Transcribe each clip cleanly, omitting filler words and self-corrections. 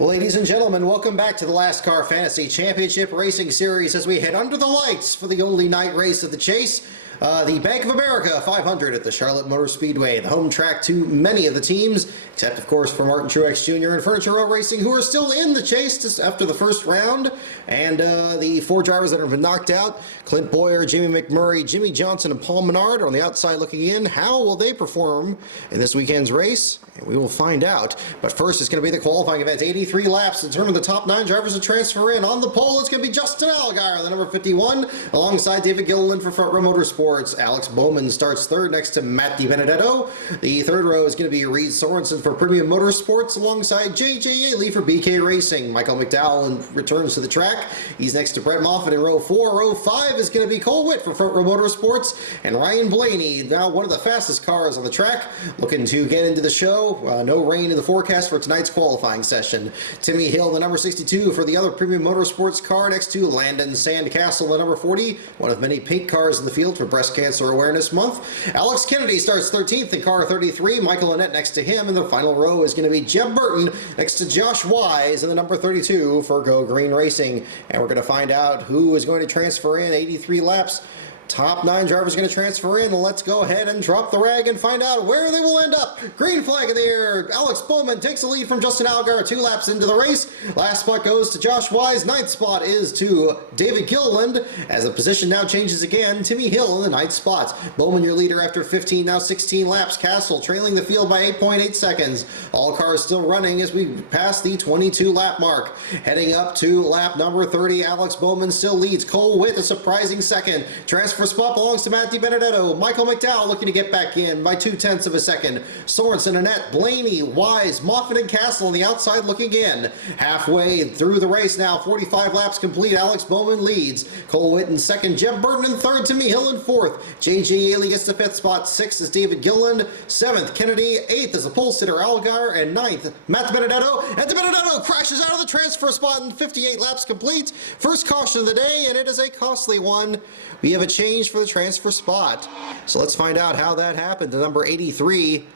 Ladies and gentlemen, welcome back to the LASTCAR Fantasy Championship Racing Series as we head under the lights for the only night race of the chase. The Bank of America 500 at the Charlotte Motor Speedway, the home track to many of the teams, except of course for Martin Truex Jr. and Furniture Row Racing, who are still in the chase just after the first round. And the four drivers that have been knocked out, Clint Boyer, Jimmy McMurray, Jimmy Johnson, and Paul Menard are on the outside looking in. How will they perform in this weekend's race? And we will find out. But first, it's going to be the qualifying event. 83 laps to determine the top 9 drivers to transfer in. On the pole, it's going to be Justin Allgaier, the number 51, alongside David Gilliland for Front Row Motorsports. Alex Bowman starts third next to Matt DiBenedetto. The third row is going to be Reed Sorensen for Premium Motorsports, alongside J.J. Yaley for BK Racing. Michael McDowell returns to the track. He's next to Brett Moffitt in row 4. Row 5 is going to be Cole Witt for Front Row Motorsports, and Ryan Blaney, now one of the fastest cars on the track, looking to get into the show. No rain in the forecast for tonight's qualifying session. Timmy Hill, the number 62 for the other Premium Motorsports car, next to Landon Sandcastle, the number 40, one of many pink cars in the field for Breast Cancer Awareness Month. Alex Kennedy starts 13th in car 33, Michael Annett next to him, and the final row is going to be Jeb Burton next to Josh Wise in the number 32 for Go Green Racing. And we're going to find out who is going to transfer in 83 laps. Top 9 drivers going to transfer in. Let's go ahead and drop the rag and find out where they will end up. Green flag in the air. Alex Bowman takes the lead from Justin Allgaier 2 laps into the race. Last spot goes to Josh Wise. 9th spot is to David Gilliland. As the position now changes again, Timmy Hill in the 9th spot. Bowman your leader after 15, now 16 laps. Castle trailing the field by 8.8 seconds. All cars still running as we pass the 22 lap mark. Heading up to lap number 30, Alex Bowman still leads. Cole Witt a surprising second. Transfer spot belongs to Matt DiBenedetto. Michael McDowell looking to get back in by 0.2 of a second. Sorensen, Annett, Blaney, Wise, Moffitt, and Castle on the outside looking in. Halfway through the race now, 45 laps complete. Alex Bowman leads. Cole Witt in second. Jeb Burton in third. Timmy Hill in fourth. J.J. Yaley gets the 5th spot. 6th is David Gilliland. 7th, Kennedy. 8th is the pole sitter Allgaier. And 9th, Matt DiBenedetto. And DiBenedetto crashes out of the transfer spot in 58 laps complete. First caution of the day, and it is a costly one. We have a change for the transfer spot. So let's find out how that happened. The number 83,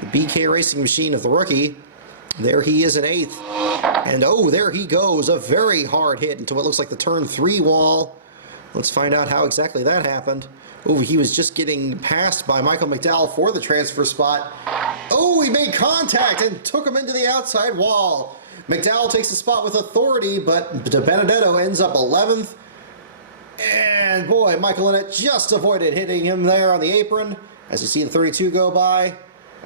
the BK Racing Machine of the rookie. There he is in 8th. And oh, there he goes. A very hard hit into what looks like the turn 3 wall. Let's find out how exactly that happened. Oh, he was just getting passed by Michael McDowell for the transfer spot. Oh, he made contact and took him into the outside wall. McDowell takes the spot with authority, but DiBenedetto ends up 11th. And boy, Michael Annett just avoided hitting him there on the apron as you see the 32 go by.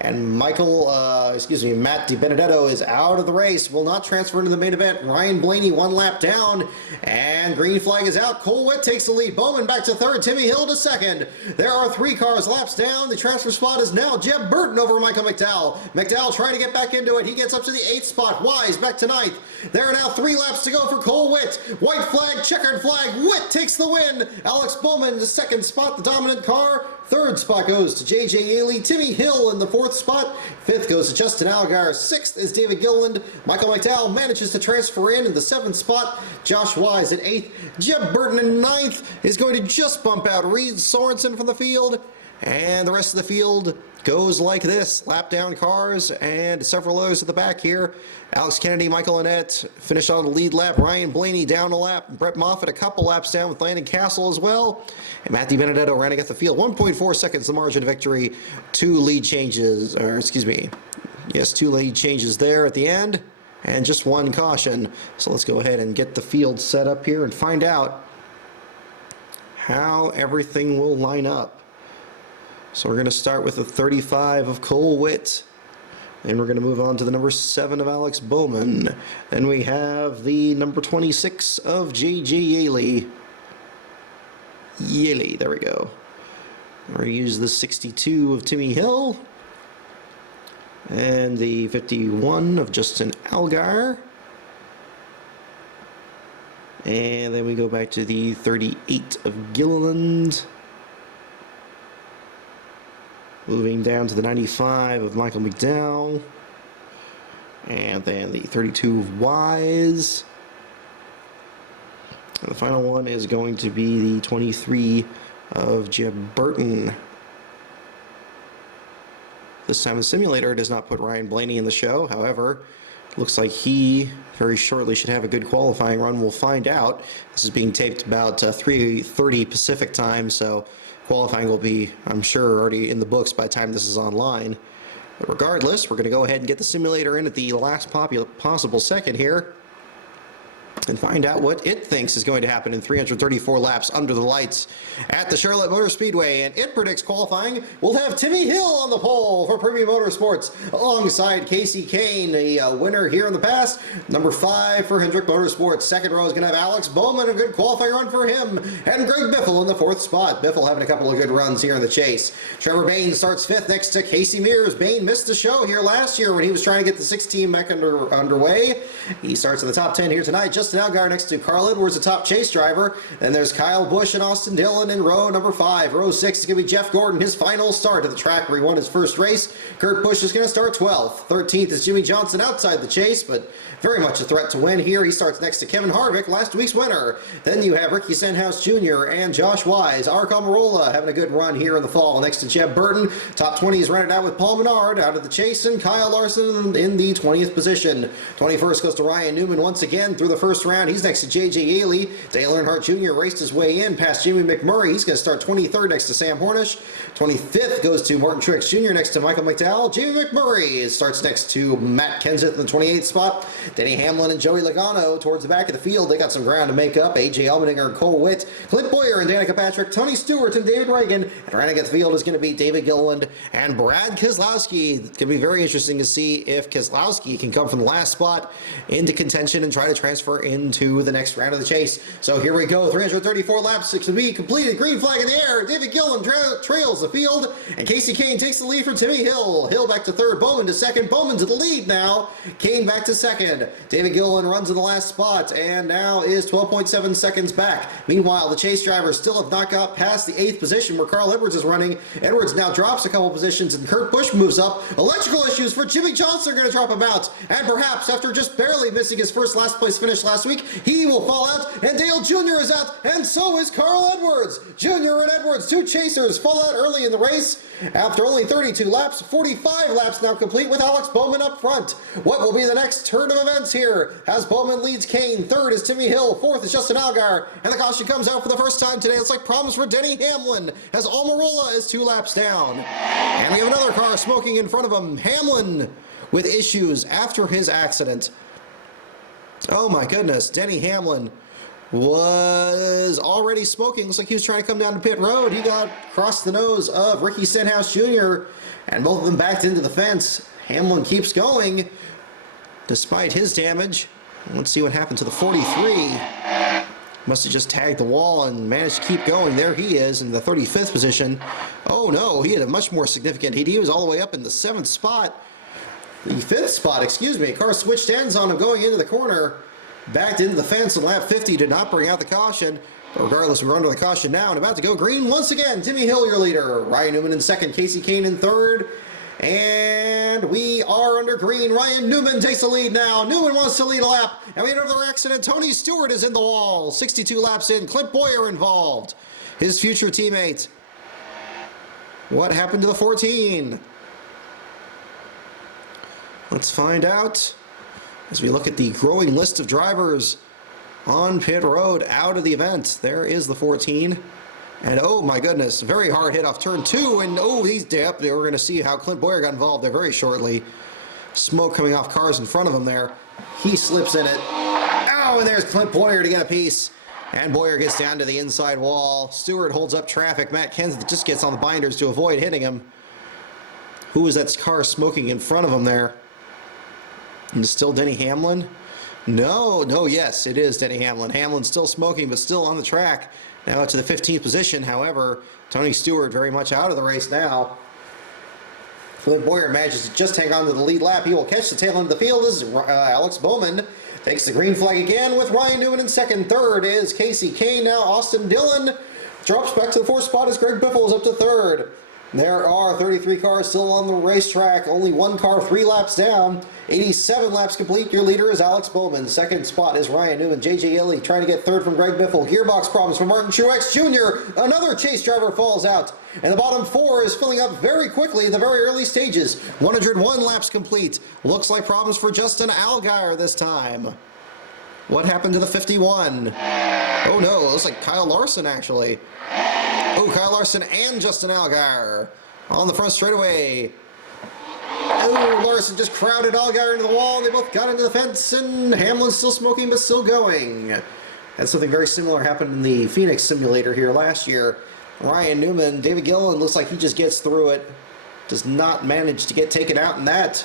And Matt DiBenedetto is out of the race, will not transfer into the main event. Ryan Blaney 1 lap down, and green flag is out. Cole Witt takes the lead. Bowman back to third. Timmy Hill to second. There are 3 cars laps down. The transfer spot is now Jeb Burton over Michael McDowell. McDowell trying to get back into it. He gets up to the 8th spot. Wise back to 9th. There are now 3 laps to go for Cole Witt. White flag, checkered flag. Witt takes the win. Alex Bowman, the 2nd spot, the dominant car. 3rd spot goes to J.J. Yaley. Timmy Hill in the 4th spot. 5th goes to Justin Allgaier. 6th is David Gilliland. Michael McDowell manages to transfer in the 7th spot. Josh Wise at 8th. Jeb Burton in 9th is going to just bump out Reed Sorensen from the field. And the rest of the field goes like this. Lap down cars and several others at the back here. Alex Kennedy, Michael Annett finished on the lead lap. Ryan Blaney down a lap. Brett Moffitt a couple laps down with Landon Castle as well. And Matt DiBenedetto rounding out the field. 1.4 seconds the margin of victory. 2 lead changes there at the end. And just 1 caution. So let's go ahead and get the field set up here and find out how everything will line up. So we're going to start with the 35 of Cole Witt. Then we're going to move on to the number 7 of Alex Bowman. Then we have the number 26 of J.J. Yaley. There we go. We're going to use the 62 of Timmy Hill. And the 51 of Justin Allgaier. And then we go back to the 38 of Gilliland. Moving down to the 95 of Michael McDowell. And then the 32 of Wise. And the final one is going to be the 23 of Jeb Burton. This time the simulator does not put Ryan Blaney in the show. However, Looks like he very shortly should have a good qualifying run. We'll find out. This is being taped about 3:30 Pacific time, so qualifying will be, I'm sure, already in the books by the time this is online. But regardless, we're going to go ahead and get the simulator in at the last possible second here and find out what it thinks is going to happen in 334 laps under the lights at the Charlotte Motor Speedway. And it predicts qualifying will have Timmy Hill on the pole for Premium Motorsports alongside Kasey Kahne, a winner here in the past. Number 5 for Hendrick Motorsports. Second row is going to have Alex Bowman, a good qualifying run for him, and Greg Biffle in the 4th spot. Biffle having a couple of good runs here in the chase. Trevor Bayne starts 5th next to Casey Mears. Bayne missed the show here last year when he was trying to get the 6 team back underway. He starts in the top 10 here tonight. Justin Allgaier next to Carl Edwards, the top chase driver. Then there's Kyle Busch and Austin Dillon in row number 5. Row 6 is going to be Jeff Gordon, his final start at the track where he won his first race. Kurt Busch is going to start 12th. 13th is Jimmy Johnson outside the chase, but very much a threat to win here. He starts next to Kevin Harvick, last week's winner. Then you have Ricky Stenhouse Jr. and Josh Wise. Arc Almirola having a good run here in the fall next to Jeb Burton. Top 20 is rented out with Paul Menard out of the chase, and Kyle Larson in the 20th position. 21st goes to Ryan Newman once again through the first round. He's next to J.J. Yaley. Dale Earnhardt Jr. raced his way in past Jimmy McMurray. He's going to start 23rd next to Sam Hornish. 25th goes to Martin Truex Jr. next to Michael McDowell. Jimmy McMurray starts next to Matt Kenseth in the 28th spot. Denny Hamlin and Joey Logano towards the back of the field. They got some ground to make up. A.J. Allmendinger and Cole Witt. Clint Boyer and Danica Patrick. Tony Stewart and David Reagan. And running at the field is going to be David Gilliland and Brad Keselowski. It's going to be very interesting to see if Keselowski can come from the last spot into contention and try to transfer into the next round of the chase. So here we go. 334 laps to be completed. Green flag in the air. David Gilliland trails the field. And Kasey Kahne takes the lead from Timmy Hill. Hill back to 3rd. Bowman to 2nd. Bowman to the lead now. Kahne back to 2nd. David Gilliland runs in the last spot and now is 12.7 seconds back. Meanwhile, the chase drivers still have not got past the 8th position where Carl Edwards is running. Edwards now drops a couple positions and Kurt Busch moves up. Electrical issues for Jimmy Johnson are going to drop him out. And perhaps after just barely missing his first last place finish last week, he will fall out. And Dale Jr. is out, and so is Carl Edwards. Jr. and Edwards, 2 chasers, fall out early in the race after only 32 laps. 45 laps now complete with Alex Bowman up front. What will be the next turn of events here? As Bowman leads Kahne, 3rd is Timmy Hill, 4th is Justin Allgaier, and the caution comes out for the first time today. It's like problems for Denny Hamlin as Almirola is 2 laps down. And we have another car smoking in front of him. Hamlin with issues after his accident. Oh my goodness, Denny Hamlin was already smoking. Looks like he was trying to come down to pit road. He got across the nose of Ricky Stenhouse Jr. and both of them backed into the fence. Hamlin keeps going despite his damage. Let's see what happened to the 43. Must have just tagged the wall and managed to keep going. There he is in the 35th position. Oh no, he had a much more significant heat. He was all the way up in the 7th spot. The 5th spot, excuse me. Car switched ends on him going into the corner. Backed into the fence on lap 50, did not bring out the caution. But regardless, we're under the caution now and about to go green once again. Timmy Hill, your leader. Ryan Newman in 2nd, Kasey Kahne in 3rd. And we are under green. Ryan Newman takes the lead now. Newman wants to lead a lap. And we had another accident. Tony Stewart is in the wall. 62 laps in. Clint Boyer involved. His future teammate. What happened to the 14? Let's find out as we look at the growing list of drivers on pit road out of the event. There is the 14. And oh my goodness, very hard hit off turn 2. And oh, he's deep. We're going to see how Clint Boyer got involved there very shortly. Smoke coming off cars in front of him there. He slips in it. Oh, and there's Clint Boyer to get a piece. And Boyer gets down to the inside wall. Stewart holds up traffic. Matt Kenseth just gets on the binders to avoid hitting him. Who is that car smoking in front of him there? And still Denny Hamlin? No, yes, it is Denny Hamlin. Hamlin's still smoking, but still on the track. Now to the 15th position. However, Tony Stewart very much out of the race now. Clint Boyer manages to just hang on to the lead lap. He will catch the tail end of the field as Alex Bowman takes the green flag again with Ryan Newman in 2nd. 3rd is Kasey Kahne. Now Austin Dillon drops back to the 4th spot as Greg Biffle is up to 3rd. There are 33 cars still on the racetrack. Only one car 3 laps down. 87 laps complete. Your leader is Alex Bowman. Second spot is Ryan Newman. J.J. Ely trying to get third from Greg Biffle. Gearbox problems from Martin Truex Jr. Another chase driver falls out. And the bottom 4 is filling up very quickly in the very early stages. 101 laps complete. Looks like problems for Justin Allgaier this time. What happened to the 51? Oh no, it looks like Kyle Larson actually. Oh, Kyle Larson and Justin Allgaier on the front straightaway. Oh, Larson just crowded Allgaier into the wall. They both got into the fence, and Hamlin's still smoking but still going. Had something very similar happen in the Phoenix simulator here last year. Ryan Newman, David Gilliland looks like he just gets through it. Does not manage to get taken out in that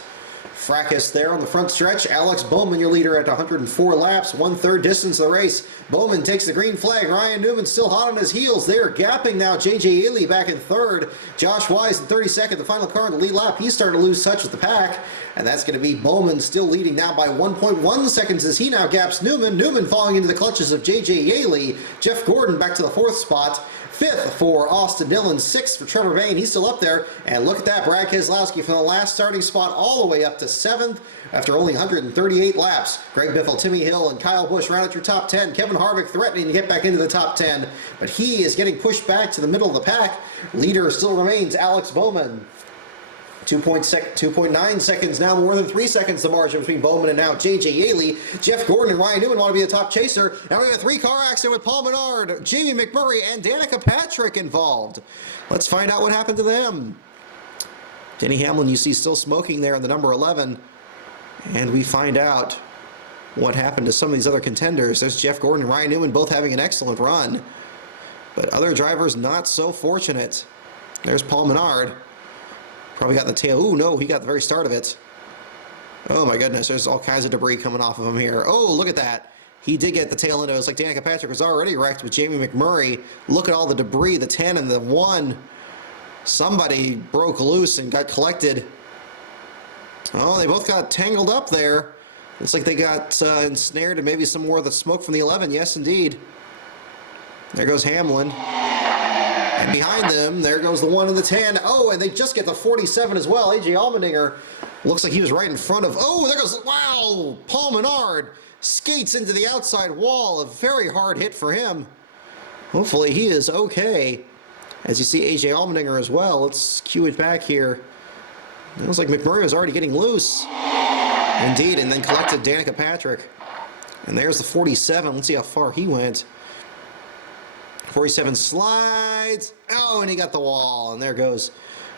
fracas there on the front stretch. Alex Bowman, your leader at 104 laps, 1/3 distance of the race. Bowman takes the green flag. Ryan Newman still hot on his heels. They're gapping now. J.J. Ely back in 3rd. Josh Wise in 32nd, the final car in the lead lap. He's starting to lose touch with the pack, and that's going to be Bowman still leading now by 1.1 seconds as he now gaps Newman. Newman falling into the clutches of J.J. Ely. Jeff Gordon back to the 4th spot. 5th for Austin Dillon, 6th for Trevor Bayne. He's still up there. And look at that, Brad Keselowski from the last starting spot all the way up to 7th after only 138 laps. Greg Biffle, Timmy Hill, and Kyle Busch round out your top 10. Kevin Harvick threatening to get back into the top 10, but he is getting pushed back to the middle of the pack. Leader still remains Alex Bowman. 2.9 seconds now, more than 3 seconds the margin between Bowman and now J.J. Ely. Jeff Gordon and Ryan Newman want to be the top chaser. And we have a 3-car accident with Paul Menard, Jamie McMurray, and Danica Patrick involved. Let's find out what happened to them. Denny Hamlin, you see, still smoking there in the number 11. And we find out what happened to some of these other contenders. There's Jeff Gordon and Ryan Newman both having an excellent run. But other drivers not so fortunate. There's Paul Menard. Probably got the tail. Ooh, no, he got the very start of it. Oh my goodness, there's all kinds of debris coming off of him here. Oh, look at that. He did get the tail end of it. It's like Danica Patrick was already wrecked with Jamie McMurray. Look at all the debris, the 10 and the 1. Somebody broke loose and got collected. Oh, they both got tangled up there. Looks like they got ensnared and maybe some more of the smoke from the 11. Yes, indeed. There goes Hamlin. And behind them, there goes the 1 and the 10. Oh, and they just get the 47 as well. A.J. Allmendinger looks like he was right in front of... Oh, there goes... Wow! Paul Menard skates into the outside wall. A very hard hit for him. Hopefully he is okay. As you see, A.J. Allmendinger as well. Let's cue it back here. It looks like McMurray was already getting loose. Indeed, and then collected Danica Patrick. And there's the 47. Let's see how far he went. 47 slides. Oh, and he got the wall. And there goes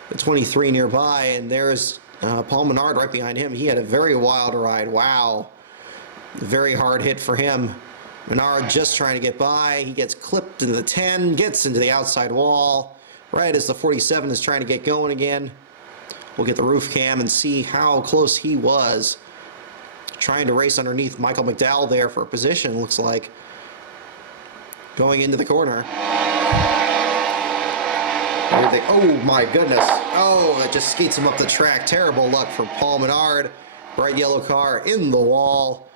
the 23 nearby. And there's Paul Menard right behind him. He had a very wild ride. Wow. Very hard hit for him. Menard just trying to get by. He gets clipped into the 10, gets into the outside wall. Right as the 47 is trying to get going again. We'll get the roof cam and see how close he was. Trying to race underneath Michael McDowell there for a position, looks like. Going into the corner. Oh my goodness. Oh, that just skates him up the track. Terrible luck for Paul Menard. Bright yellow car in the wall.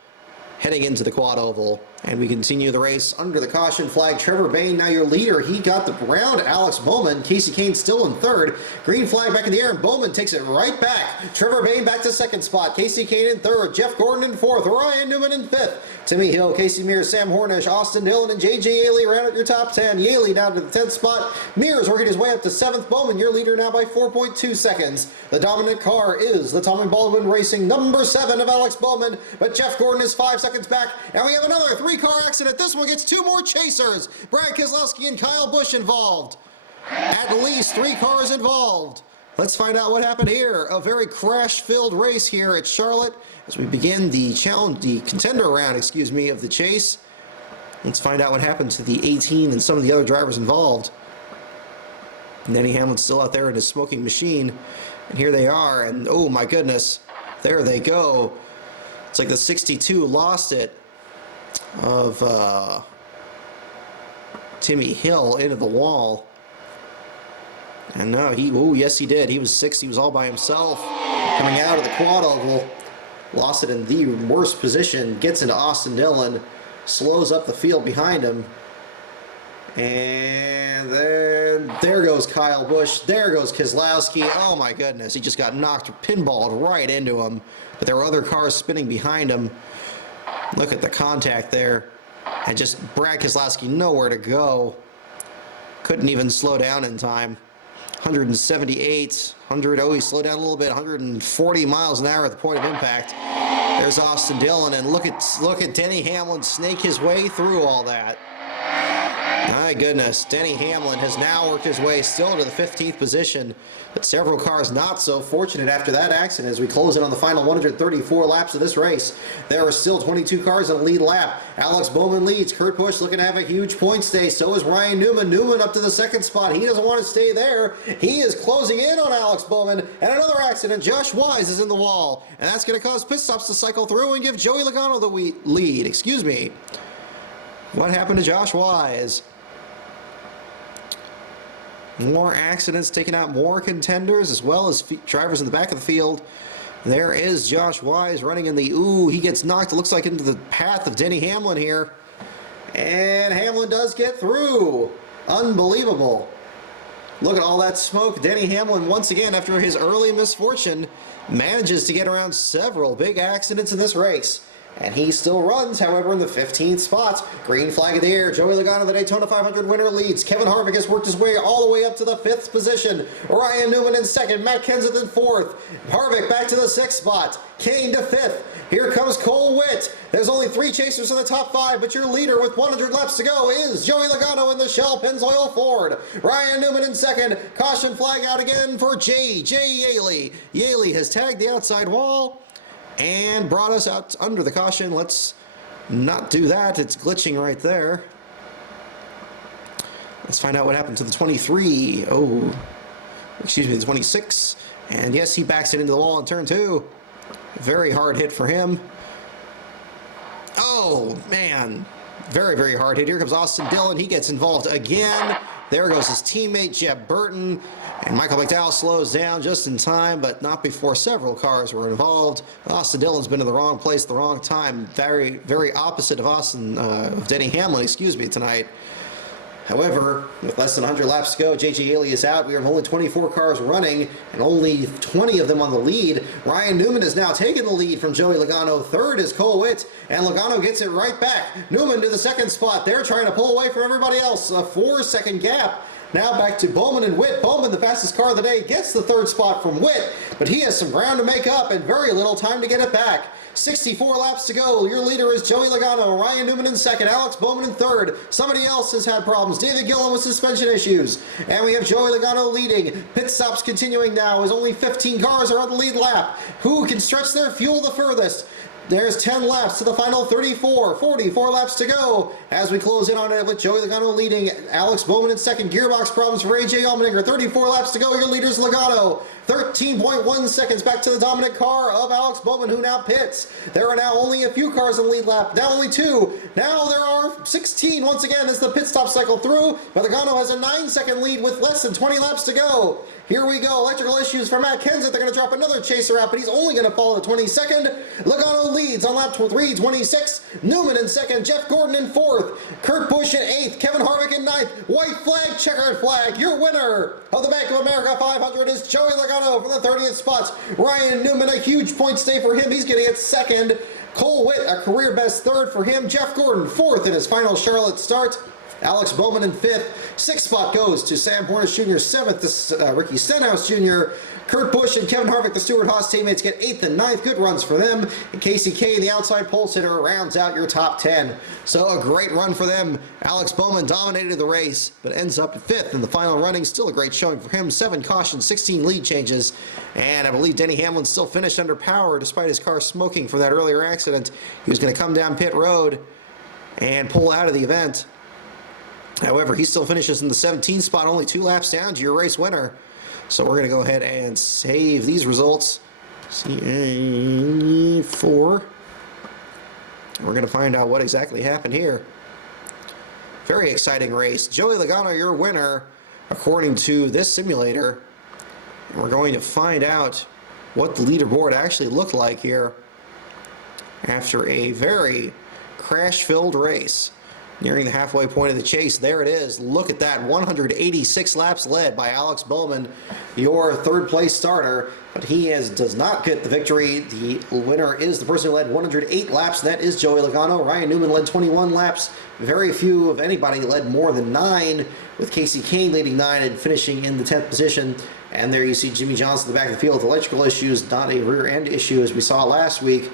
Heading into the quad oval. And we continue the race under the caution flag. Trevor Bayne, now your leader. He got the round. Alex Bowman. Casey Kane still in 3rd. Green flag back in the air, and Bowman takes it right back. Trevor Bayne back to 2nd spot. Casey Kane in 3rd. Jeff Gordon in 4th. Ryan Newman in 5th. Timmy Hill, Casey Mears, Sam Hornish, Austin Dillon, and J.J. Ely round out your top 10. Yaley down to the 10th spot. Mears working his way up to 7th. Bowman, your leader now by 4.2 seconds. The dominant car is the Tommy Baldwin Racing number 7 of Alex Bowman, but Jeff Gordon is 5 seconds back. And we have another 3-car accident. This one gets 2 more chasers. Brad Keselowski and Kyle Busch involved. At least 3 cars involved. Let's find out what happened here. A very crash-filled race here at Charlotte as we begin the contender round, of the chase. Let's find out what happened to the 18 and some of the other drivers involved. And Denny Hamlin's still out there in his smoking machine. And here they are, and oh my goodness, there they go. It's like the 62 lost it of Timmy Hill into the wall. And no, yes he did. He was 6th. He was all by himself. Coming out of the quad oval. Lost it in the worst position. Gets into Austin Dillon. Slows up the field behind him. And then there goes Kyle Busch. There goes Keselowski. Oh my goodness, he just got knocked, pinballed right into him. But there were other cars spinning behind him. Look at the contact there. And just Brad Keselowski nowhere to go. Couldn't even slow down in time. 178, 100, oh, he slowed down a little bit, 140 miles an hour at the point of impact. There's Austin Dillon, and look at Denny Hamlin snake his way through all that. My goodness, Denny Hamlin has now worked his way still to the 15th position, but several cars not so fortunate after that accident as we close in on the final 134 laps of this race. There are still 22 cars in the lead lap. Alex Bowman leads. Kurt Busch looking to have a huge point stay. So is Ryan Newman. Newman up to the second spot. He doesn't want to stay there. He is closing in on Alex Bowman. And another accident. Josh Wise is in the wall. And that's going to cause pit stops to cycle through and give Joey Logano the lead. Excuse me. What happened to Josh Wise? More accidents taking out more contenders as well as drivers in the back of the field. There is Josh Wise running in the, ooh, he gets knocked, it looks like, into the path of Denny Hamlin here. And Hamlin does get through. Unbelievable. Look at all that smoke. Denny Hamlin, once again, after his early misfortune, manages to get around several big accidents in this race. And he still runs, however, in the 15th spot. Green flag in the air. Joey Logano, the Daytona 500 winner, leads. Kevin Harvick has worked his way all the way up to the 5th position. Ryan Newman in second. Matt Kenseth in 4th. Harvick back to the 6th spot. Kane to 5th. Here comes Cole Witt. There's only 3 chasers in the top 5, but your leader with 100 laps to go is Joey Logano in the Shell Pennzoil Ford. Ryan Newman in second. Caution flag out again for Jay Yaley. Yaley has tagged the outside wall and brought us out under the caution. Let's not do that. It's glitching right there. Let's find out what happened to the 23. Oh, excuse me, the 26. And yes, he backs it into the wall in turn 2. Very hard hit for him. Oh, man. Very, very hard hit. Here comes Austin Dillon. He gets involved again. There goes his teammate, Jeb Burton. And Michael McDowell slows down just in time, but not before several cars were involved. Austin Dillon's been in the wrong place at the wrong time. Very, very opposite of Denny Hamlin, excuse me, tonight. However, with less than 100 laps to go, J.J. Yaley is out. We have only 24 cars running and only 20 of them on the lead. Ryan Newman has now taken the lead from Joey Logano. 3rd is Cole Witt, and Logano gets it right back. Newman to the 2nd spot. They're trying to pull away from everybody else. A 4-second gap. Now back to Bowman and Witt. Bowman, the fastest car of the day, gets the 3rd spot from Witt, but he has some ground to make up and very little time to get it back. 64 laps to go. Your leader is Joey Logano. Ryan Newman in 2nd. Alex Bowman in 3rd. Somebody else has had problems. David Gillen with suspension issues. And we have Joey Logano leading. Pit stops continuing now as only 15 cars are on the lead lap. Who can stretch their fuel the furthest? There's 10 laps to the final 34. 44 laps to go as we close in on it with Joey Logano leading. Alex Bowman in 2nd. Gearbox problems for AJ Allmendinger. 34 laps to go. Your leader's Logano. 13.1 seconds back to the dominant car of Alex Bowman, who now pits. There are now only a few cars in the lead lap. Now only 2. Now there are 16 once again as the pit stop cycle through. But Logano has a 9-second lead with less than 20 laps to go. Here we go. Electrical issues for Matt Kenseth. They're going to drop another chaser out, but he's only going to fall to 22nd. Logano leads on lap 3:26. Newman in 2nd. Jeff Gordon in 4th. Kurt Busch in 8th. Kevin Harvick in 9th. White flag, checkered flag. Your winner of the Bank of America 500 is Joey Logano from the 30th spot. Ryan Newman, a huge point stay for him. He's getting it 2nd. Cole Witt, a career best 3rd for him. Jeff Gordon 4th in his final Charlotte start. Alex Bowman in 5th. 6th spot goes to Sam Hornish Jr. 7th to Ricky Stenhouse Jr. Kurt Busch and Kevin Harvick, the Stewart-Haas teammates, get 8th and 9th. Good runs for them. And Casey Kane, the outside pole sitter, rounds out your top 10. So a great run for them. Alex Bowman dominated the race, but ends up 5th in the final running. Still a great showing for him. 7 cautions, 16 lead changes. And I believe Denny Hamlin still finished under power despite his car smoking for that earlier accident. He was going to come down pit road and pull out of the event. However, he still finishes in the 17th spot, only 2 laps down to your race winner. So we're going to go ahead and save these results. C4. We're going to find out what exactly happened here. Very exciting race. Joey Logano, your winner, according to this simulator. And we're going to find out what the leaderboard actually looked like here after a very crash-filled race. Nearing the halfway point of the chase. There it is. Look at that. 186 laps led by Alex Bowman, your third place starter. But he does not get the victory. The winner is the person who led 108 laps. That is Joey Logano. Ryan Newman led 21 laps. Very few of anybody led more than 9, with Casey Kane leading 9 and finishing in the 10th position. And there you see Jimmy Johnson in the back of the field with electrical issues, not a rear end issue as we saw last week.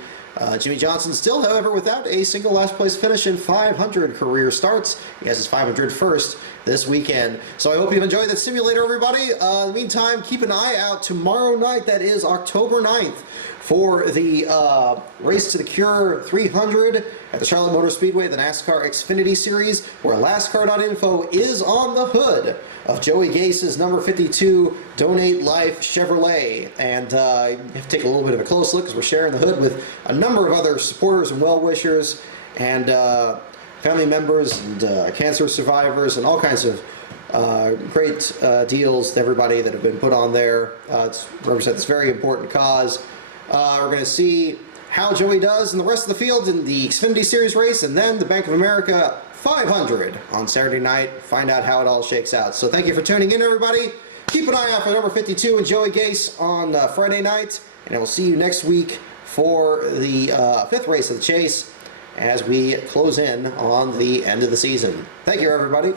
Jimmy Johnson still, however, without a single last place finish in 500 career starts. He has his 501st this weekend. So I hope you've enjoyed that simulator, everybody. In the meantime, keep an eye out tomorrow night, that is October 9th, for the Race to the Cure 300 at the Charlotte Motor Speedway, the NASCAR Xfinity Series, where LASTCAR.info is on the hood of Joey Gase's number 52 Donate Life Chevrolet. And you have to take a little bit of a close look because we're sharing the hood with a number of other supporters and well-wishers and family members and cancer survivors and all kinds of great deals to everybody that have been put on there to represent this very important cause. We're going to see how Joey does in the rest of the field in the Xfinity Series race, and then the Bank of America 500 on Saturday night. Find out how it all shakes out. So thank you for tuning in, everybody. Keep an eye out for number 52 and Joey Gase on Friday night, and I will see you next week for the 5th race of the chase as we close in on the end of the season. Thank you, everybody.